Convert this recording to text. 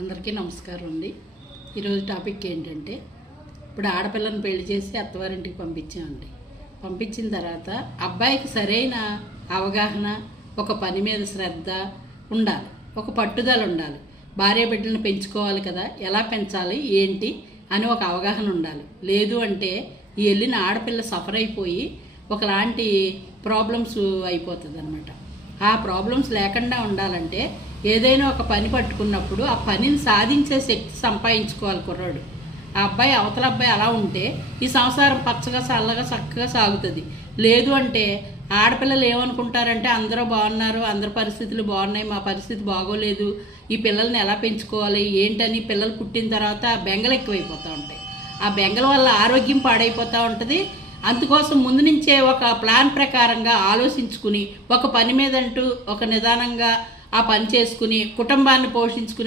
అందరికీ నమస్కారం అండి. ఈరోజు టాపిక్ ఏంటంటే, ఇప్పుడు ఆడపిల్లని పెళ్లి చేసి అత్తవారింటికి పంపించామండి. పంపించిన తర్వాత అబ్బాయికి సరైన అవగాహన, ఒక పని మీద శ్రద్ధ ఉండాలి, ఒక పట్టుదల ఉండాలి. భార్య బిడ్డలను పెంచుకోవాలి కదా, ఎలా పెంచాలి ఏంటి అని ఒక అవగాహన ఉండాలి. లేదు అంటే ఈ వెళ్ళిన ఆడపిల్ల సఫర్ అయిపోయి ఒకలాంటి ప్రాబ్లమ్స్ అయిపోతుంది అనమాట. ఆ ప్రాబ్లమ్స్ లేకుండా ఉండాలంటే ఏదైనా ఒక పని పట్టుకున్నప్పుడు ఆ పనిని సాధించే శక్తి సంపాదించుకోవాలి కుర్రాడు. ఆ అబ్బాయి అవతల అబ్బాయి అలా ఉంటే ఈ సంసారం పచ్చగా చల్లగా చక్కగా సాగుతుంది. లేదు అంటే ఆడపిల్లలు ఏమనుకుంటారంటే అందరూ బాగున్నారు, అందరి పరిస్థితులు బాగున్నాయి, మా పరిస్థితి బాగోలేదు, ఈ పిల్లల్ని ఎలా పెంచుకోవాలి ఏంటని పిల్లలు పుట్టిన తర్వాత బెంగలు ఎక్కువైపోతూ ఉంటాయి. ఆ బెంగల వల్ల ఆరోగ్యం పాడైపోతూ ఉంటుంది. అందుకోసం ముందు నుంచే ఒక ప్లాన్ ప్రకారంగా ఆలోచించుకుని ఒక పని మీదంటూ ఒక నిదానంగా ఆ పని చేసుకుని కుటుంబాన్ని పోషించుకునే